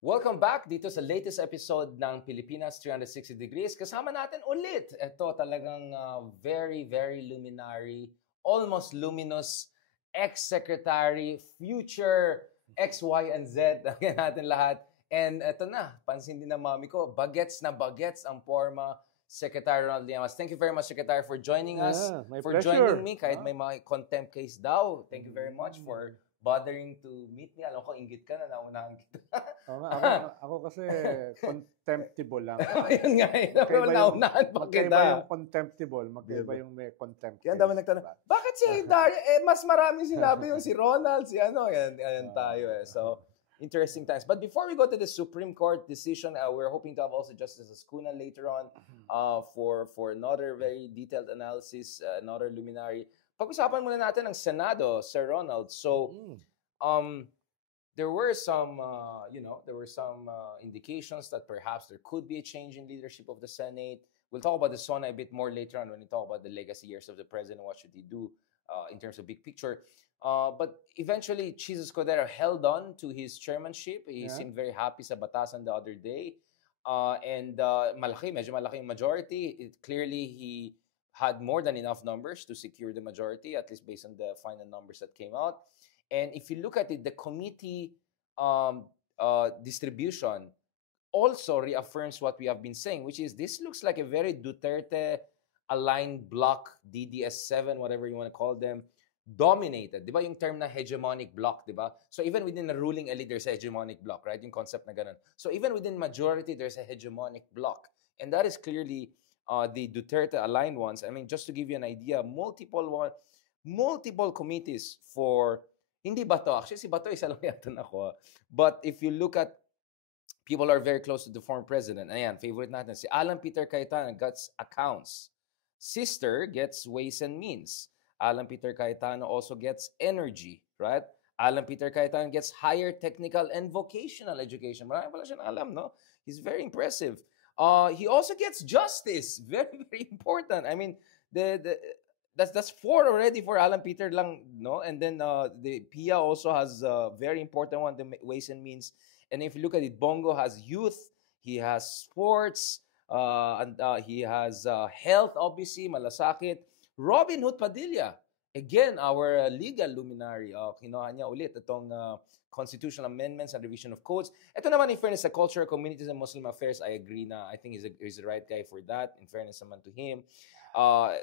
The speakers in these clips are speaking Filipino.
Welcome back dito sa latest episode ng Pilipinas 360 Degrees. Kasama natin ulit. Ito talagang very, very luminary, almost luminous ex-secretary, future X, Y, and Z. Lagyan natin lahat. And ito na, pansin din ng mami ko, bagets na bagets ang forma Secretary Ronald Llamas. Thank you very much, Secretary, for joining us. My for pleasure. joining me kahit may mga contempt case daw. Thank you very much for bothering to meet me. Alam ko, inggit ka na, naunahan kita. Ako kasi contemptible lang. Ayun nga, naunahan pa kita. Magkaiba yung contemptible, magkaiba yung may contempt. Yan dami nagtanong, bakit si Daria? Mas maraming sinabi yung si Ronald, si ano, yan tayo eh. So, interesting times. But before we go to the Supreme Court decision, we're hoping to have also Justice Ascuna later on for another very detailed analysis, another luminary. Pag-usapan muna natin ang Senado, Sir Ronald. So, there were some, indications that perhaps there could be a change in leadership of the Senate. We'll talk about the SONA a bit more later on when we talk about the legacy years of the president. What should he do in terms of big picture? But eventually, Chis Escudero held on to his chairmanship. He seemed very happy sa batasan the other day. Medyo malaki yung majority. Clearly, he had more than enough numbers to secure the majority, at least based on the final numbers that came out. And if you look at it, the committee distribution also reaffirms what we have been saying, which is this looks like a very Duterte-aligned bloc, DDS7, whatever you want to call them, dominated. Di ba yung term na hegemonic bloc, di ba? So even within the ruling elite, there's a hegemonic bloc, right? Yung concept na ganun. So even within majority, there's a hegemonic bloc. And that is clearly the Duterte-aligned ones. I mean, just to give you an idea, multiple committees for, hindi Bato, actually si Bato isa lang yata nakuha. But if you look at people are very close to the former president, ayan, favorite natin, si Alan Peter Cayetano gets accounts. Sister gets ways and means. Alan Peter Cayetano also gets energy, right? Alan Peter Cayetano gets higher technical and vocational education. Marami pala siya na alam, no? He's very impressive. He also gets justice. Very, very important. I mean, that's 4 already for Alan Peter lang, no? And then the PIA also has a very important one, the ways and means. And if you look at it, Bongo has youth, he has sports, and he has health, obviously, malasakit. Robin Hood Padilla, again, our legal luminary, kinuha niya ulit itong constitutional amendments and revision of codes. Ito naman, in fairness, sa culture, communities, and Muslim affairs, I agree na I think he's the right guy for that, in fairness naman to him.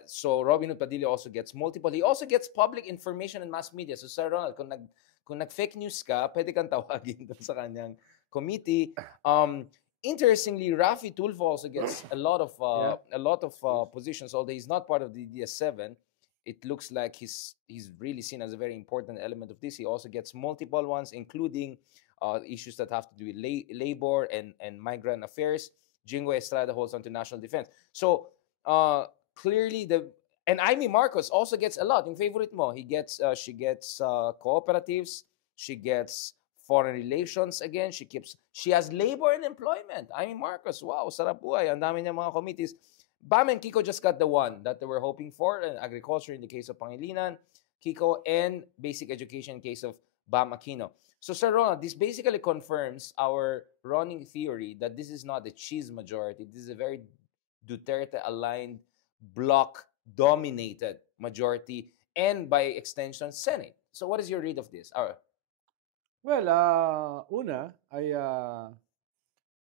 So Robin Hood Padilla also gets multiple. He also gets public information and mass media. So Sir Ronald, kung nag-fake news ka, pwede kang tawagin doon sa kanyang committee. Interestingly, Rafi Tulfo also gets a lot of positions, although he's not part of the DS7. It looks like he's really seen as a very important element of this. He also gets multiple ones, including issues that have to do with labor and migrant affairs. Jingo Estrada holds on to national defense. So clearly, and Amy Marcos also gets a lot. Yung favorite mo, she gets cooperatives, she gets foreign relations again. She has labor and employment. Amy Marcos, wow, sarap buhay. Ang dami niya mga committees. Bam and Kiko just got the one that they were hoping for, and agriculture in the case of Pangilinan, Kiko, and basic education in case of Bam Aquino. So, Sir Ronald, this basically confirms our running theory that this is not a cheese majority. This is a very Duterte-aligned, bloc-dominated majority, and by extension, Senate. So, what is your read of this? Well, una ay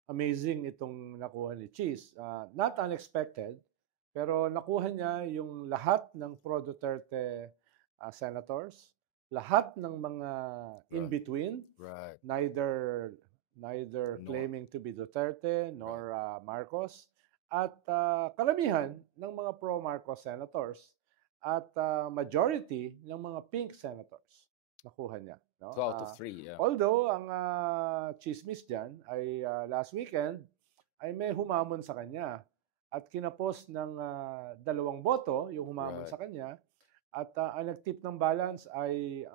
amazing itong nakuha ni Cheese. Not unexpected, pero nakuha niya yung lahat ng pro-Duterte senators, lahat ng mga in-between, neither claiming to be Duterte nor Marcos, at karamihan ng mga pro-Marcos senators at majority ng mga pink senators nakuha niya. No? 2 out of 3, yeah. Although, ang chismis dyan ay last weekend ay may humamon sa kanya at kinapos ng 2 boto yung humamon sa kanya at ang nag-tip ng balance ay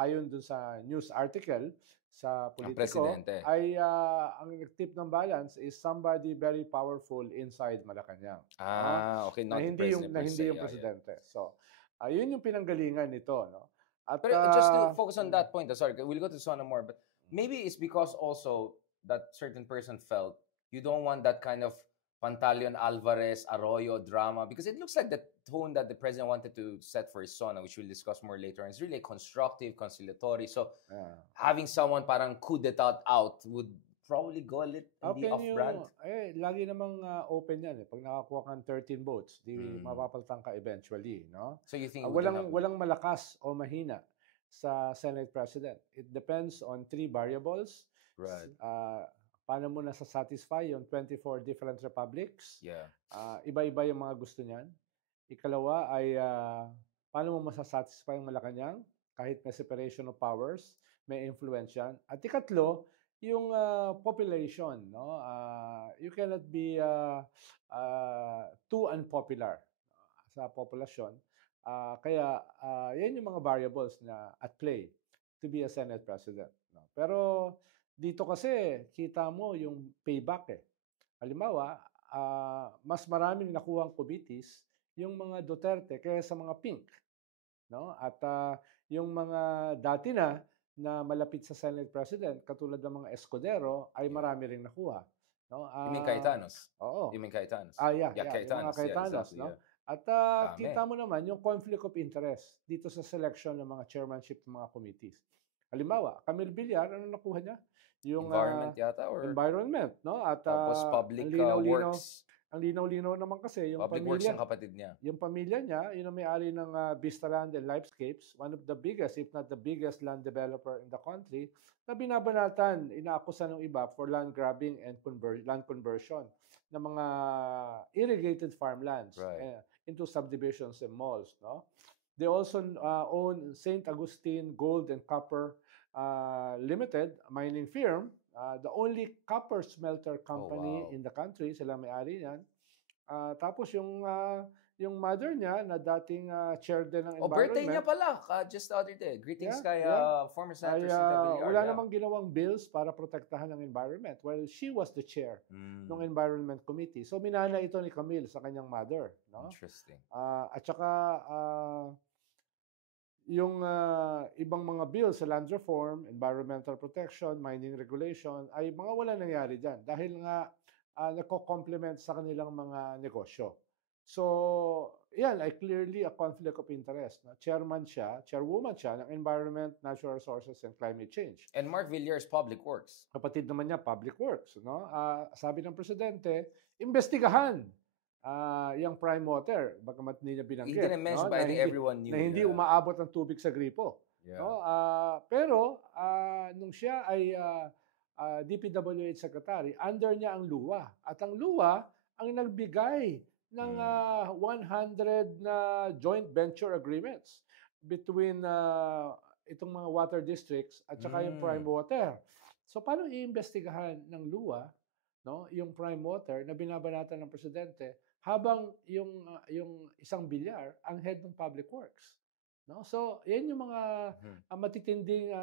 ayon dun sa news article sa Politico ay ang nag-tip ng balance is somebody very powerful inside Malacanang. Okay, not the president. Hindi yung presidente. So, yun yung pinanggalingan nito, no? But just to focus on that point, sorry, we'll go to Sona more, but maybe it's because also that certain person felt, you don't want that kind of Pantaleon Alvarez Arroyo drama, because it looks like the tone that the president wanted to set for his son, which we'll discuss more later, and it's really constructive, conciliatory. So having someone parang coup d'etat out would probably go a little Open off-brand. lagi namang open yan. Pag nakakuha kang 13 votes, di mapapalitan ka eventually. No? So you think walang malakas o mahina sa Senate President. It depends on 3 variables. Right. Paano mo nasa-satisfy yung 24 different republics? Yeah. Iba-iba yung mga gusto niyan. Ikalawa ay paano mo masasatisfy yung Malacanang kahit may separation of powers, may influence yan. At ikatlo, yung population. No? You cannot be too unpopular sa populasyon. Kaya yan yung mga variables na at play to be a Senate President. No? Pero dito kasi, kita mo yung payback eh. Halimbawa, mas maraming nakuhang committees yung mga Duterte kaysa sa mga Pink. No? At yung mga dati na malapit sa Senate President, katulad ng mga Escudero, ay marami ring nakuha. No? You mean Cayetanos? Oo. You mean Cayetanos? Yeah, Cayetanos. Yung mga Cayetanos. Exactly, no? yeah. At kita mo naman yung conflict of interest dito sa selection ng mga chairmanship ng mga committees. Halimbawa, Camille Villar, ano nakuha niya? Yung environment yata or environment, no? At tapos public works. Ang linaw-linaw naman kasi yung public works ng kapatid niya. Yung pamilya niya, yun ang may-ari ng Vistaland and Lifescapes, one of the biggest, if not the biggest land developer in the country, na binabanatan, inaakusa ng iba for land grabbing and land conversion ng mga irrigated farmlands into subdivisions and malls, no? They also own St. Augustine Gold and Copper Limited, mining firm, the only copper smelter company in the country, sila may-ari niyan. Tapos yung mother niya na dating chair din ng environment. Birthday niya pala, just the other day. Greetings kay former Senator Sita Villar. Wala namang ginawang bills para protektahan ng environment. Well, she was the chair ng Environment Committee. So minana ito ni Camille sa kanyang mother. No? Interesting. At saka yung ibang mga bills sa land reform, environmental protection, mining regulation, ay mga wala nangyari dyan. Dahil nga nagko-complement sa kanilang mga negosyo. So, yan ay clearly a conflict of interest. No? Chairwoman siya ng Environment, Natural Resources, and Climate Change. And Mark Villar is Public Works. Kapatid naman niya, Public Works. No? Sabi ng Presidente, imbestigahan yung prime water, bagamat hindi niya binanggit. He didn't mention, but I think everyone knew. Na hindi umaabot ang tubig sa gripo. Yeah. No? Pero, nung siya ay DPWH Secretary, under niya ang LUWA. At ang LUWA ang nagbigay ng 100 na joint venture agreements between itong mga water districts at saka yung prime water. So, paano iimbestigahan ng LUWA, no, yung prime water na binabanatan ng Presidente habang yung isang Villar ang head ng Public Works? No? So, yan yung mga matitinding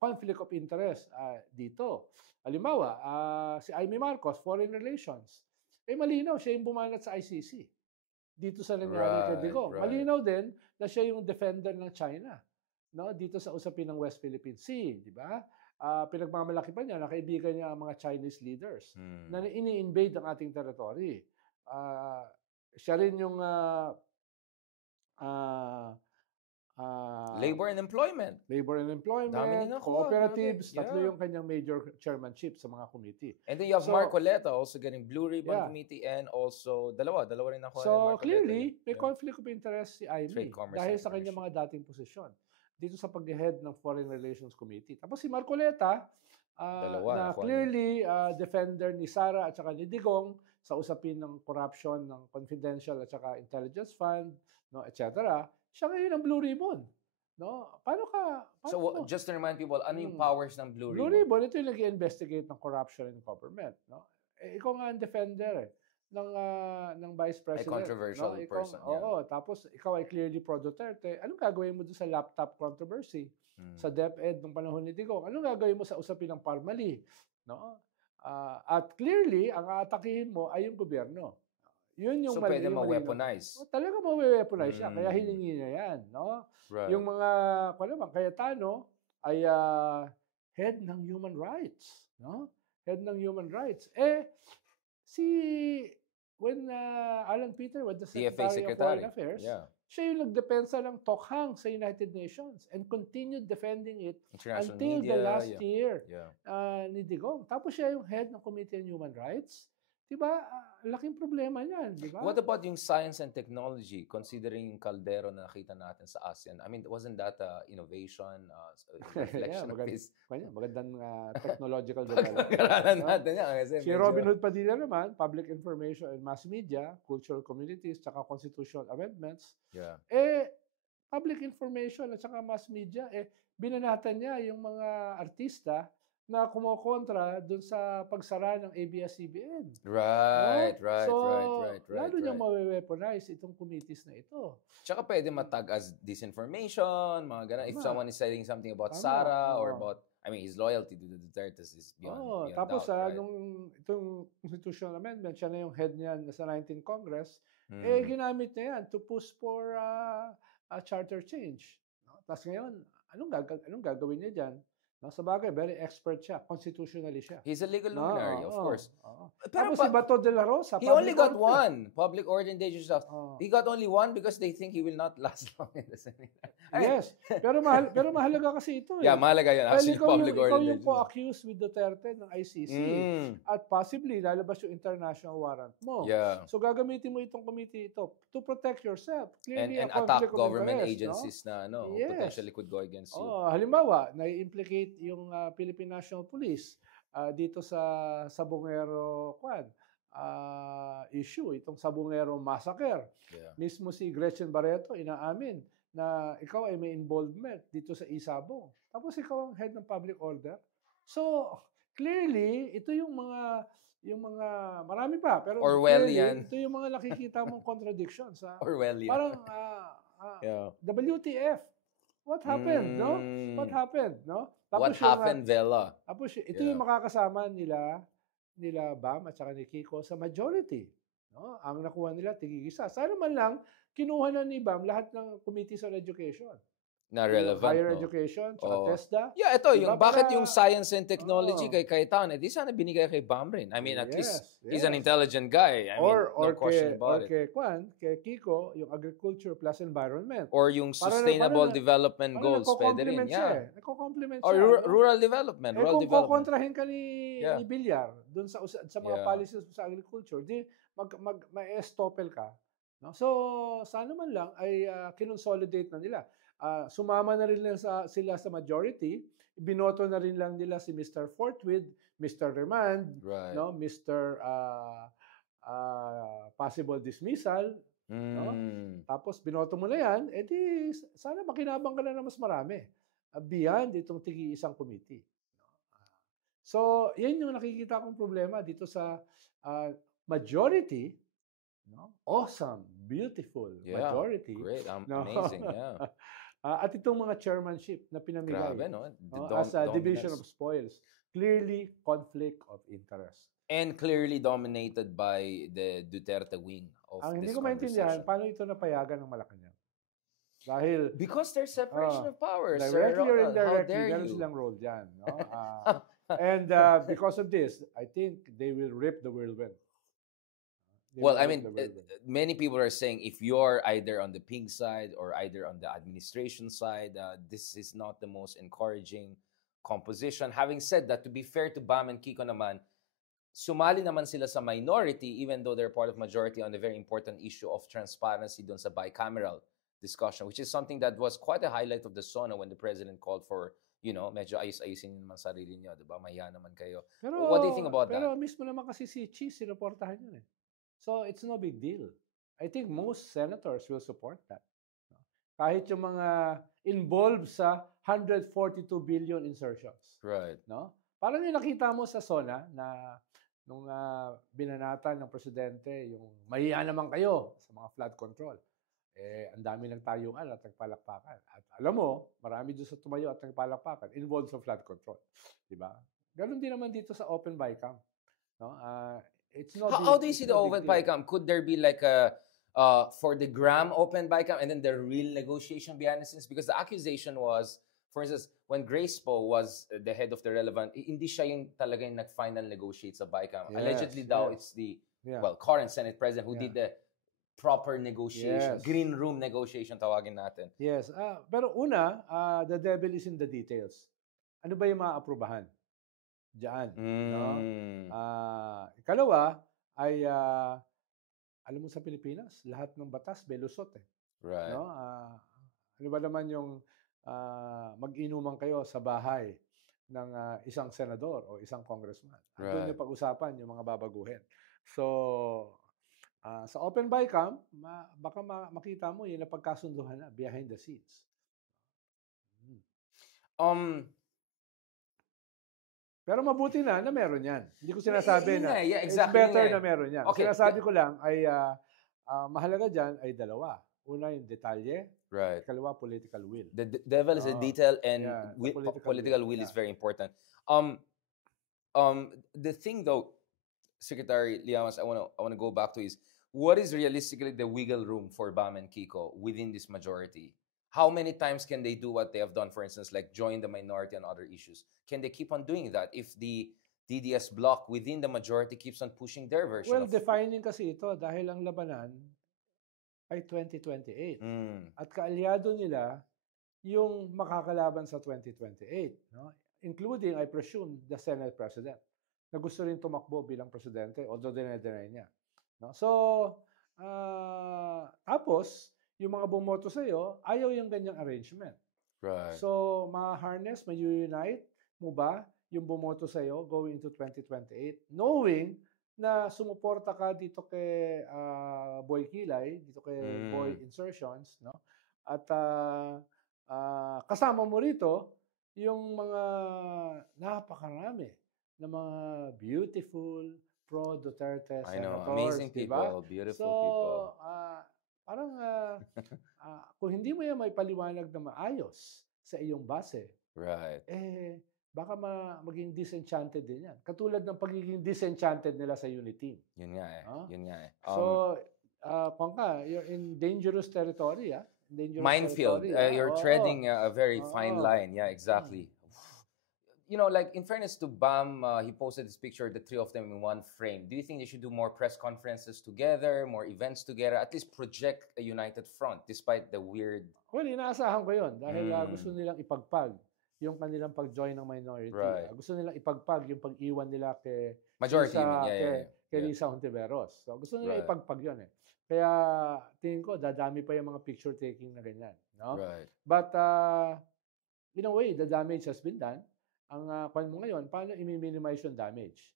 conflict of interest dito. Halimbawa, si Amy Marcos, Foreign Relations. Malinaw, siya yung bumanat sa ICC. Dito sa nangyari kay Digong. Malinaw din na siya yung defender ng China. No? Dito sa usapin ng West Philippine Sea. Di ba? Pinagmamalaki pa niya na kaibigan niya ang mga Chinese leaders na ini-invade ang ating territory. Siya rin yung Labor and Employment. Cooperatives, tatlo yung kanyang major chairmanship sa mga committee. And then you have Marcoleta also getting Blue Ribbon Committee and also dalawa rin ako. So clearly, may conflict of interest si Amy dahil sa kanyang mga dating posisyon dito sa pag-head ng Foreign Relations Committee. Tapos si Marcoleta, na clearly defender ni Sara at saka ni Digong sa usapin ng corruption ng confidential at saka intelligence fund, no, etc. Siya ngayon ang Blue Ribbon. No? Just to remind people, ano yung powers ng Blue Ribbon? Blue Ribbon, ito yung nag-investigate ng corruption in government. No? Ikaw nga ang defender ng Vice President. A controversial person. Oo, tapos ikaw ay clearly pro-Duterte. Anong gagawin mo doon sa laptop controversy? Sa DepEd ng panahon ni Digong? Anong gagawin mo sa usapin ng Parmali? No? At clearly, ang aatakihin mo ay yung gobyerno. Yun yung pwede ma-weaponize. Talaga ma-weaponize siya. Kaya hiningi niya yan. No? Right. Yung mga, Cayetano ay head ng human rights. No? head ng human rights. When Alan Peter was the DFA Secretary of Foreign Secretary. Affairs, Yeah. siya yung nagdepensa ng Tokhang sa United Nations and continued defending it International until media. the last year Yeah. ni Digong. Tapos siya yung head ng Committee on Human Rights. Diba? Laking problema niyan, diba? What about yung science and technology, considering yung kaldero na nakita natin sa ASEAN? I mean, wasn't that innovation, reflection of his... Magandang technological development. Pagkaralan natin yan. Kasi Si Robin Hood Padilla naman, Public Information and Mass Media, Cultural Communities, tsaka Constitutional Amendments. Yeah. Public information at saka mass media, binanatan niya yung mga artista na kumokontra dun sa pagsara ng ABS-CBN. Right. Lalo niyang mawe-weaponize itong committees na ito. Tsaka pwede matag as disinformation, mga ganun. If someone is saying something about Tama. Sara or about, I mean, his loyalty to the Dutertes is beyond Tapos doubt, right? nung itong constitutional amendment, siya na yung head niyan sa 19th Congress, Mm. ginamit niya yan to push for a charter change. No? Tapos ngayon, anong gagawin niya dyan? No, sa bagay, very expert siya. Constitutionally siya. He's a legal luminary, of course. Tapos si Bato de la Rosa, he only got one. Public order and dangerous stuff. He got only one because they think he will not last long in the Senate. Yes. Pero mahalaga kasi ito. Yeah, mahalaga yan. Actually, public order and Ikaw yung dangerous. po-accused with Duterte ng ICC. At possibly, lalabas yung international warrant mo. Yeah. So, gagamitin mo itong committee ito to protect yourself. Clearly, And a attack conflict of government interest, agencies na Yes. potentially could go against you. Halimbawa, na-implicate yung Philippine National Police dito sa Sabongero issue, itong Sabongero massacre. Yeah. Mismo si Gretchen Barreto inaamin na ikaw ay may involvement dito sa Isabong. Tapos ikaw ang head ng public order. So, clearly, ito yung mga marami pa, pero Orwellian. ito yung mga nakikita mong contradictions. Orwellian. Parang Yeah. WTF? What happened, no? What happened, no? What happened, Vela? Tapos ito yung makakasama nila Bam at saka ni Kiko sa majority. No? Ang nakuha nila, tig-isa. Sana man lang, kinuha na ni Bam lahat ng committees on education. Na relevant, Higher education, tsaka TESDA. Yeah, ito, Diba? bakit yung science and technology kay Cayetano, di sana binigay kay Bam rin. I mean, at least, he's an intelligent guy. I mean, no question about it. Kay Kiko, yung agriculture plus environment. Or yung sustainable development goals, pwede rin. Yeah. Nagko-complement Or siya. rural development. Rural kung development. kukontrahin ka ni Villar dun sa mga policies sa agriculture, di ma-estopel ka. No? So, sana man lang ay kinonsolidate na nila. Sumama na rin lang sila sa majority. Binoto na rin lang nila si Mr. Fortwith, Mr. Remand, no? Mr. Possible dismissal. No? Tapos binoto mo na yan, edi sana makinabang ka na mas marami. Beyond itong tigi-isang committee. So, yan yung nakikita kong problema dito sa majority. No? Awesome, beautiful majority. Great, amazing, yeah. At itong mga chairmanship na pinamigay. Grabe, no? As a division of spoils. Clearly, conflict of interest. And clearly dominated by the Duterte wing of Ang this hindi ko maintindihan, paano ito napayagan ng Malacanang? Dahil because there's separation of powers. Directly or indirectly, meron silang role dyan. No? And because of this, I think they will reap the whirlwind. Well, I mean, many people are saying if you're either on the pig side or either on the administration side, this is not the most encouraging composition. Having said that, to be fair to Bam and Kiko naman, sumali naman sila sa minority even though they're part of majority on the very important issue of transparency dun sa bicameral discussion, which is something that was quite a highlight of the SONA when the president called for, medyo ayos-ayusin naman sarili niyo, diba? Mahiya naman kayo. Pero, what do you think about that? Pero mismo naman kasi si Cheese, sinuportahan yun eh. So, it's no big deal. I think most senators will support that. Kahit yung mga involved sa 142 billion insertions. Right. No? Parang yung nakita mo sa SONA na nung binanatan ng presidente, yung mahiya naman kayo sa mga flood control. Ang dami ng tayuan at nagpalakpakan. At alam mo, marami doon sa tumayo at nagpalakpakan involved sa flood control. Diba? Ganon din naman dito sa Open BICAM. No? How do you see the Open BICAM? Could there be like a for the gram Open BICAM and then the real negotiation behind the scenes? Because the accusation was For instance, when Grace Poe was the head of the relevant, hindi siya yung talagang nag-final negotiate sa BICAM. Allegedly daw, it's the, current Senate President who did the proper negotiation, green room negotiation tawagin natin. Yes. Pero una, the devil is in the details. Ano ba yung maaprubahan? Diyan. No? Ikalawa ay, alam mo sa Pilipinas, lahat ng batas belusot eh. Right. No? Ano ba naman yung mag-inuman kayo sa bahay ng isang senador o isang congressman? Doon yung pag-usapan yung mga babaguhin. So, sa Open BICAM, baka makita mo yung napagkasunduhan na behind the scenes. Pero mabuti na meron yan. Hindi ko sinasabi na exactly, it's better na meron yan. Okay. Sinasabi ko lang ay mahalaga dyan ay dalawa. Una yung detalye, ikalawa political will. The devil is a detail and political will is very important. The thing though, Secretary Llamas, I want to go back to is, what is realistically the wiggle room for BAM and Kiko within this majority? How many times can they do what they have done, for instance, like join the minority on other issues? Can they keep on doing that if the DDS bloc within the majority keeps on pushing their version? Well, defining kasi ito dahil ang labanan ay 2028. At kaalyado nila yung makakalaban sa 2028. No? Including, I presume, the Senate President na gusto rin tumakbo bilang presidente, although dinay niya. No? So, tapos, yung mga bumoto sa'yo, ayaw yung ganyang arrangement. Right. So, ma-harness, ma-unite mo ba yung bumoto sa'yo going into 2028, knowing na sumuporta ka dito kay Boy Kilay, dito kay Boy Insertions, no? At kasama mo rito yung mga napakarami na mga beautiful pro-Duterte senators. I know, amazing people, diba? Beautiful people. Parang kung hindi mo yan may paliwanag na maayos sa iyong base, baka maging disenchanted din yan. Katulad ng pagiging disenchanted nila sa unit team. Yun nga eh. Yun nga eh. So, you're in dangerous territory. Minefield. You're treading a very fine line. Yeah, exactly. You know, like in fairness to BAM, he posted this picture, the three of them in one frame. Do you think they should do more press conferences together, more events together, at least project a united front despite the weird... Well, inaasahan ko yun dahil gusto nilang ipagpag yung kanilang pag-join ng minority. Gusto nilang ipagpag yung pag-iwan nila kay majority, kay Lisa Hontiveros. So, gusto nila ipagpag yun eh. Kaya tingin ko, dadami pa yung mga picture taking na ganyan. No? But in a way, the damage has been done. Ang kwan mo ngayon, paano i-minimize yung damage?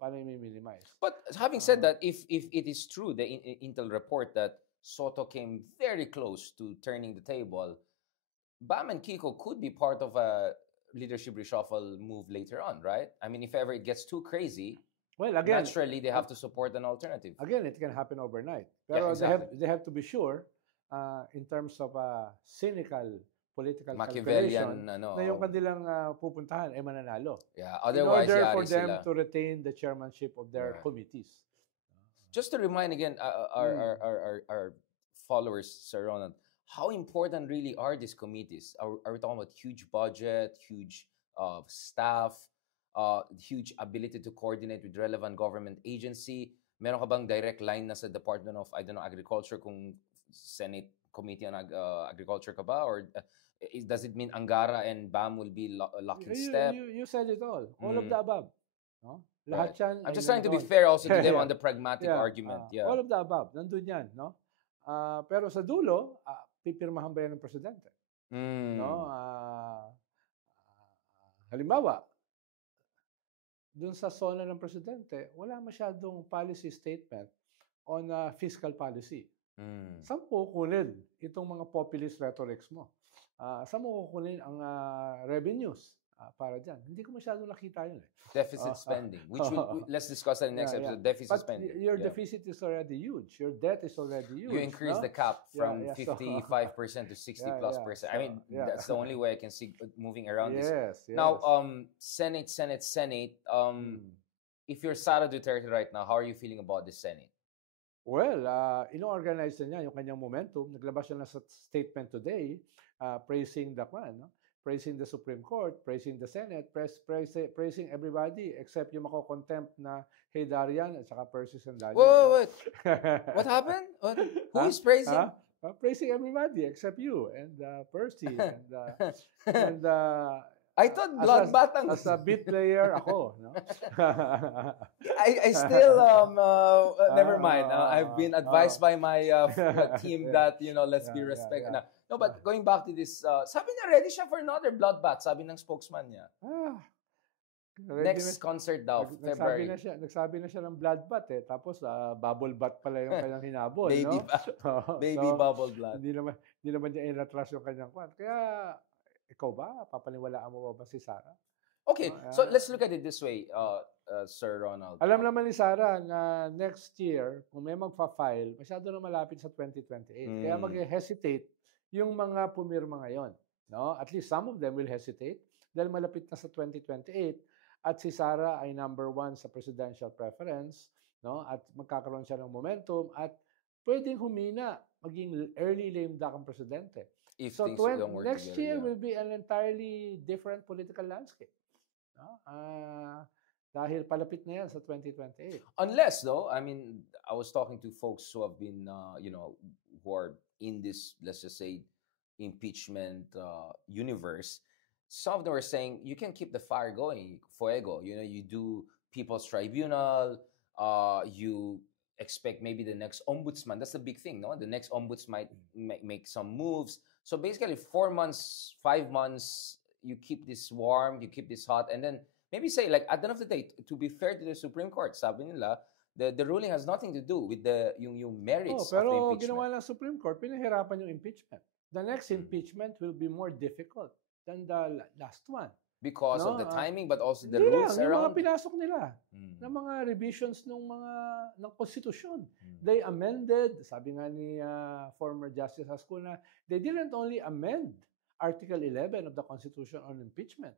Paano i-minimize? But having said that, if it is true, the Intel report that Soto came very close to turning the table, BAM and Kiko could be part of a leadership reshuffle move later on, right? I mean, if ever it gets too crazy, well, again, naturally they have to support an alternative. Again, it can happen overnight. Pero they have to be sure in terms of cynical political calculation na yung kanilang pupuntahan ay mananalo. Yeah, otherwise, in order for them to retain the chairmanship of their committees. Just to remind again our followers, Sir Ronald, how important really are these committees? Are we talking about huge budget, huge staff, huge ability to coordinate with relevant government agency? Meron ka bang direct line na sa Department of, I don't know, Agriculture kung Senate Committee on Agriculture ka ba? Or does it mean Angara and BAM will be locking step? You said it all. All of the above. No? Lahat yan. I'm just trying to be fair also to them on the pragmatic argument. All of the above. Nandun yan. No? Pero sa dulo, pipirmahan ba yan ng presidente? No? Halimbawa, dun sa zona ng presidente, wala masyadong policy statement on fiscal policy. Saan mo kukunin itong mga populist rhetorics mo? Saan mo kukunin ang revenues para dyan? Hindi ko masyadong nakita yun. Deficit spending, which let's discuss that in the next episode. Deficit spending. Your deficit is already huge. Your debt is already huge. You increase the cap from 55% to 60+%. I mean, that's the only way I can see moving around this. Now, Senate. If you're Sara Duterte right now, how are you feeling about the Senate? Well, ino-organize na niya yung kanyang momentum. Naglabas siya na sa statement today praising the praising the Supreme Court, praising the Senate, praising everybody except yung mako-contempt na Hey Darian at saka Persis and Daniel. Wait. What happened? Who is praising? Praising everybody except you and Percy and I thought Bloodbath as a beat player ako, no? I still never mind. I've been advised by my team that let's be respectful. No, but going back to this, sabi na ready siya for another Bloodbath, sabi ng spokesman niya. Next concert daw, February. Nagsabi na siya ng bloodbath eh. Tapos bubble bath pala yung kanyang hinabol, baby, no? Baby bubble bath. Hindi naman niya inatras yung kanyang kwan. Kaya ikaw ba papaniwalaan mo ba si Sara? Okay, so let's look at it this way, Sir Ronald. Alam naman ni Sara na next year, kung may magfa-file, masyado na malapit sa 2028. Kaya mag-hesitate yung mga pumirma ngayon, no? At least some of them will hesitate dahil malapit na sa 2028. At si Sara ay number 1 sa presidential preference, no? At magkakaroon siya ng momentum at pwedeng humina, maging early lame duck ang presidente. If so next together, year will be an entirely different political landscape. No? Dahil palapit na yan sa 2028. Unless, though, I mean, I was talking to folks who have been, who are in this, let's just say, impeachment universe. Some of them were saying you can keep the fire going, fuego. You do people's tribunal. You expect maybe the next ombudsman. That's the big thing, no? The next ombudsman might make some moves. So basically, 4 months, 5 months, you keep this warm, you keep this hot, and then maybe say, like, at the end of the day, to be fair to the Supreme Court, sabi nila, the ruling has nothing to do with yung merits of the impeachment. Pero ginawa ng Supreme Court, pinahirapan yung impeachment. The next impeachment will be more difficult than the last one. Because of the timing, but also the rules around. Yung mga pinasok nila ng mga revisions ng konstitusyon. They amended, sabi nga ni former Justice Ascuna, they didn't only amend Article 11 of the Constitution on impeachment.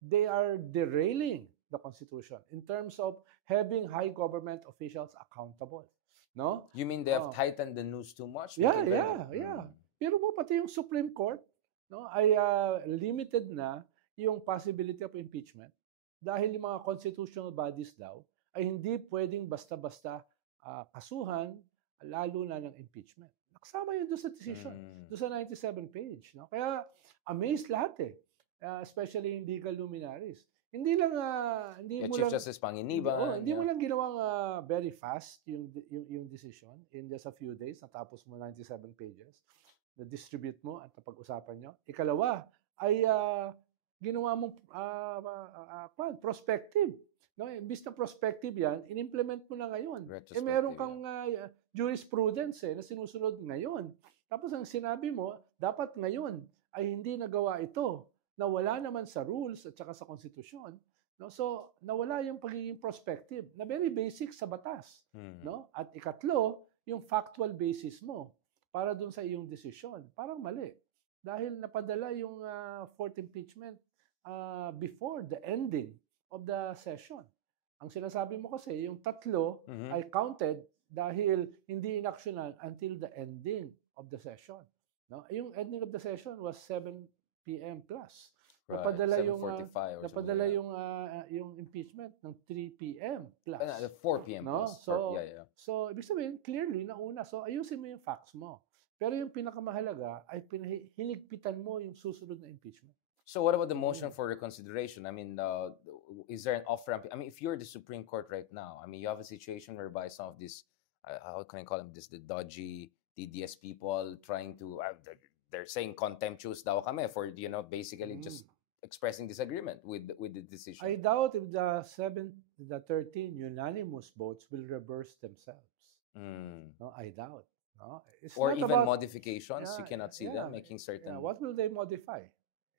They are derailing the Constitution in terms of having high government officials accountable. No? You mean they have tightened the noose too much? Yeah. Pero mo pati yung Supreme Court, no, ay limited na yung possibility of impeachment dahil yung mga constitutional bodies daw ay hindi pwedeng basta-basta kasuhan, lalo na ng impeachment. Nakasama yun doon sa decision, doon sa 97 page. No? Kaya amazed lahat eh, especially yung legal luminaries. Hindi lang Chief Justice Panginiban. Hindi mo lang ginawang very fast yung decision in just a few days, natapos mo 97 pages, na-distribute mo at napag-usapan nyo. Ikalawa ay ginawa mong prospective. No? Imbis na prospective yan, in-implement mo na ngayon. Meron kang jurisprudence na sinusunod ngayon. Tapos ang sinabi mo, dapat ngayon ay hindi nagawa ito na wala naman sa rules at saka sa konstitusyon. No? So, nawala yung pagiging prospective na very basic sa batas. No? At ikatlo, yung factual basis mo para dun sa iyong desisyon. Parang mali. Dahil napadala yung fourth impeachment before the ending of the session. Ang sinasabi mo kasi, yung tatlo ay counted dahil hindi inaksyonan until the ending of the session. No? Yung ending of the session was 7 p.m. plus. Right. Napadala yung impeachment ng 3 p.m. plus. 4 p.m. No? plus. So, ibig sabihin, clearly, nauna. So, ayusin mo yung facts mo. Pero yung pinakamahalaga ay hinigpitan mo yung susunod na impeachment. So what about the motion for reconsideration? I mean, is there an off-ramp? I mean, if you're the Supreme Court right now, I mean, you have a situation whereby some of these, how can I call them this, the dodgy DDS people trying to, they're saying contemptuous daw kami for, basically just expressing disagreement with the decision. I doubt if the 13 unanimous votes will reverse themselves. No, I doubt. No? Or even modifications, you cannot see them making certain... What will they modify?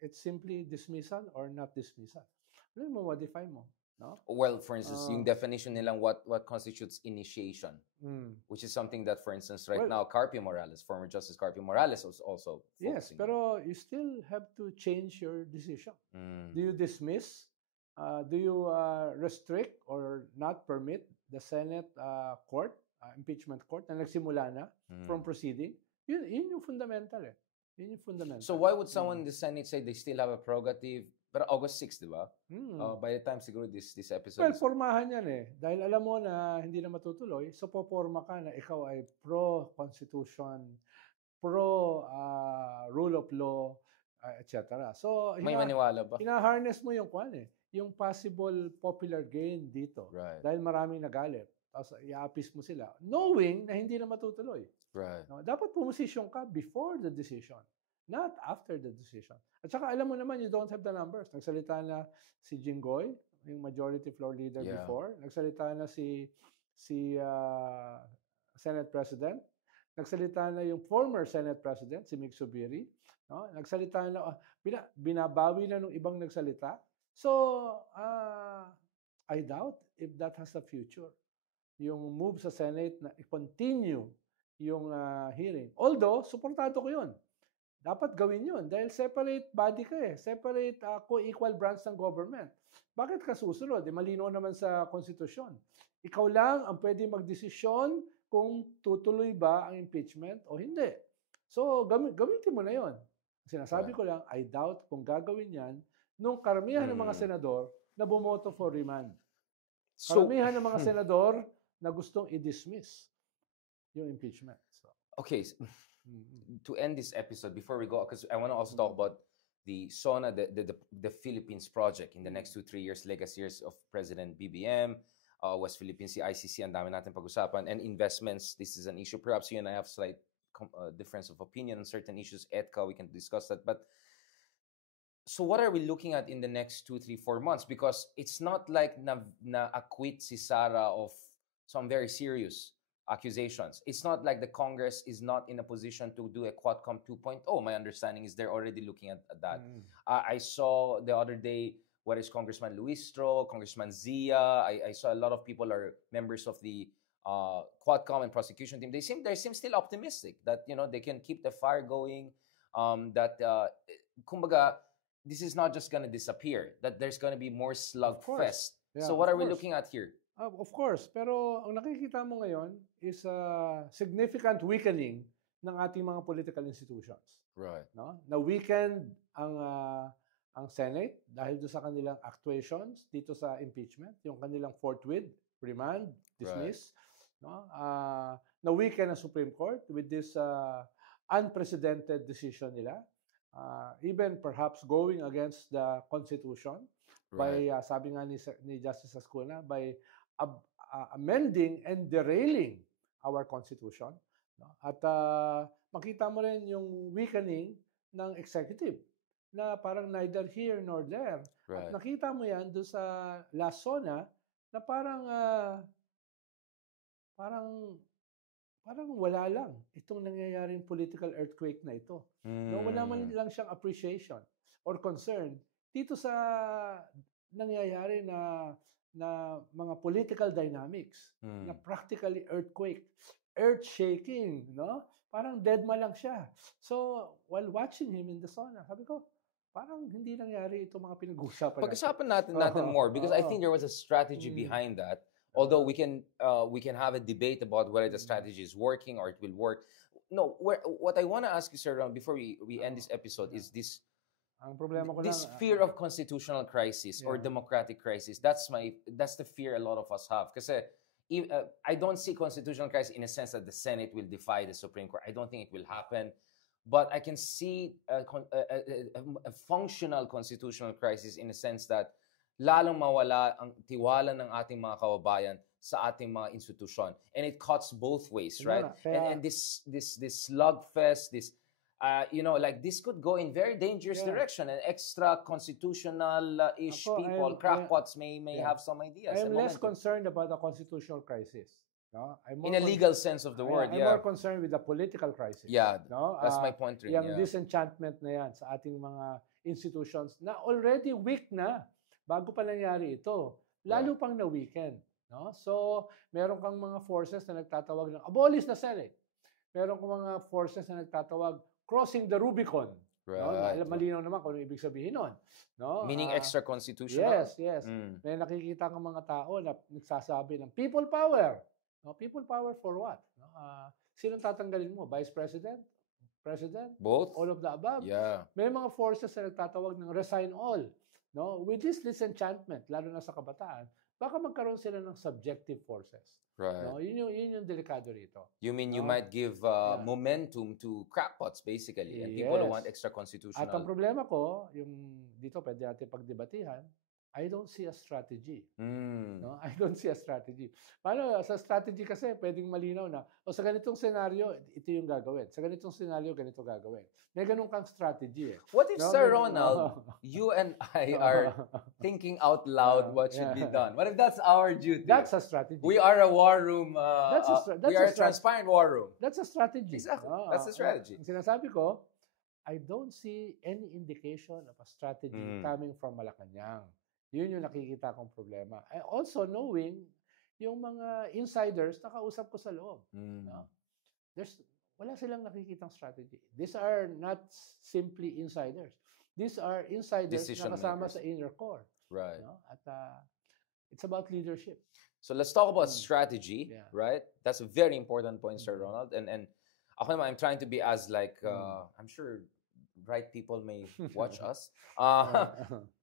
It's simply dismissal or not dismissal. Ano yung modify mo? No? Well, for instance, yung definition nilang what constitutes initiation, which is something that, for instance, now, Carpio Morales, former Justice Carpio Morales was also focusing. Yes, pero you still have to change your decision. Do you dismiss? Do you restrict or not permit the Senate court, impeachment court, na nagsimula na from proceeding? Yun yung fundamental eh. Yun yung fundamental. So why would someone in the Senate say they still have a prerogative? Pero August 6, di ba? By the time siguro this episode Well, formahan yan eh. Dahil alam mo na hindi na matutuloy, so poporma ka na ikaw ay pro-constitution, pro-rule of law, etc. So, may maniwala ba? hina-harness mo yung kwan eh. Yung possible popular gain dito. Right. Dahil maraming nagalit. Tapos i-appease mo sila. Knowing na hindi na matutuloy. Right. No? Dapat pumosisyon ka before the decision. Not after the decision. At saka alam mo naman, you don't have the numbers. Nagsalita na si Jinggoy, yung majority floor leader before. Nagsalita na si Senate President. Nagsalita na yung former Senate President, si Mig Subiri. No? Nagsalita na, binabawi na nung ibang nagsalita. So, I doubt if that has a future. Yung move sa Senate na i-continue yung hearing. Although, suportado ko yun. Dapat gawin yun dahil separate body ka eh. Separate co-equal branch ng government. Bakit ka susunod? Malinaw naman sa konstitusyon. Ikaw lang ang pwede magdesisyon kung tutuloy ba ang impeachment o hindi. So, gamitin mo na yun. Sinasabi ko lang, I doubt kung gagawin yan nung karamihan ng mga senador na bumoto for remand. Karamihan ng mga senador na gustong i-dismiss yung impeachment. So, okay. To end this episode, before we go, because I want to also talk about the SONA, the Philippines project in the next 2-3 years, legacy years of President BBM, West Philippines, ICC, ang dami natin pag-usapan, and investments. This is an issue. Perhaps you and I have slight difference of opinion on certain issues. EDCA, we can discuss that. But so what are we looking at in the next 2, 3, 4 months? Because it's not like na-acquit si Sara of some very serious accusations. It's not like the Congress is not in a position to do a Quadcom 2.0. My understanding is they're already looking at that. I saw the other day, what is Congressman Luis Stro, Congressman Zia. I saw a lot of people are members of the Quadcom and prosecution team. They seem still optimistic that they can keep the fire going. Kumbaga, this is not just going to disappear. That there's going to be more slugfest. Yeah, so what are we looking at here? Of course, pero ang nakikita mo ngayon is a significant weakening ng ating mga political institutions. Right. No? Na-weakened ang Senate dahil do sa kanilang actuations dito sa impeachment, yung kanilang forthwith, remand, dismiss. Right. No? Na-weaken ang Supreme Court with this unprecedented decision nila. Even perhaps going against the Constitution. Right. By, sabi nga ni Justice Ascuna, by amending and derailing our Constitution. No? At makita mo rin yung weakening ng executive na parang neither here nor there. Right. At nakita mo yan doon sa last SONA na parang wala lang itong nangyayaring political earthquake na ito. No, wala man lang siyang appreciation or concern dito sa nangyayari na mga political dynamics na practically earth-shaking, no? Parang deadma lang siya. So, while watching him in the SONA, sabi ko, parang hindi nangyari itong mga pinag-uusapan natin. Pag-usapan natin more because I think there was a strategy behind that. Although we can have a debate about whether the strategy is working or it will work. No, what I want to ask you, Sir Ron, before we end this episode is this. Ang problema ko this fear of constitutional crisis or democratic crisis. That's the fear a lot of us have. Kasi I don't see constitutional crisis in a sense that the Senate will defy the Supreme Court. I don't think it will happen. But I can see a functional constitutional crisis in a sense that lalong mawala ang tiwala ng ating mga kababayan sa ating mga institusyon. And it cuts both ways, right? And this slugfest, this like this could go in very dangerous direction. And extra constitutional-ish people, crackpots may have some ideas. I'm less concerned about the constitutional crisis. No? In a legal sense of the word, I'm more concerned with the political crisis. Yeah, no? That's my point rin. Yung disenchantment na yan sa ating mga institutions na already weak na bago pa nangyari ito. Lalo pang na-weaken. No? So, meron kang mga forces na nagtatawag ng abolish the Senate. Meron kang mga forces na nagtatawag crossing the Rubicon. Right. No? Malinaw naman kung ano ibig sabihin nun. No? Meaning extra constitutional? Yes. May nakikita kang mga tao na nagsasabi ng people power. No? People power for what? No? Sinong tatanggalin mo? Vice President? President? Both? All of the above? Yeah. May mga forces na nagtatawag ng resign all. No? With this disenchantment, lalo na sa kabataan, baka magkaroon sila ng subjective forces. Right. No? Yun yung delikado rito. You mean you No? might give momentum to crackpots, basically, and people who want extra constitutional. At ang problema ko, yung dito pwede natin pagdebatihan, I don't see a strategy. No? I don't see a strategy. Paano? Sa strategy kasi, pwedeng malinaw na, o sa ganitong senaryo, ito yung gagawin. Sa ganitong senaryo, ganito gagawin. May ganun kang strategy. What if, Sir Ronald, you and I are thinking out loud what should be done? What if that's our duty? That's a strategy. We are a war room. We are a transparent war room. That's a strategy. Exactly. That's a strategy. Ang sinasabi ko, I don't see any indication of a strategy coming from Malacanang. Yun yung nakikita kong problema. And also knowing yung mga insiders na kausap ko sa loob. No? Wala silang nakikitang strategy. These are not simply insiders. These are insiders na kasama sa inner core. Right. No? At it's about leadership. So let's talk about strategy, right? That's a very important point, Sir Ronald. And ako naman, I'm trying to be as like, I'm sure bright people may watch us.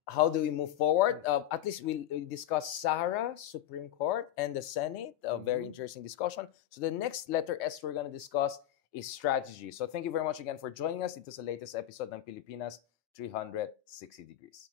How do we move forward? At least we'll discuss Sara, Supreme Court, and the Senate. A very interesting discussion. So the next letter S we're going to discuss is strategy. So thank you very much again for joining us. Ito sa latest episode ng Pilipinas 360 Degrees.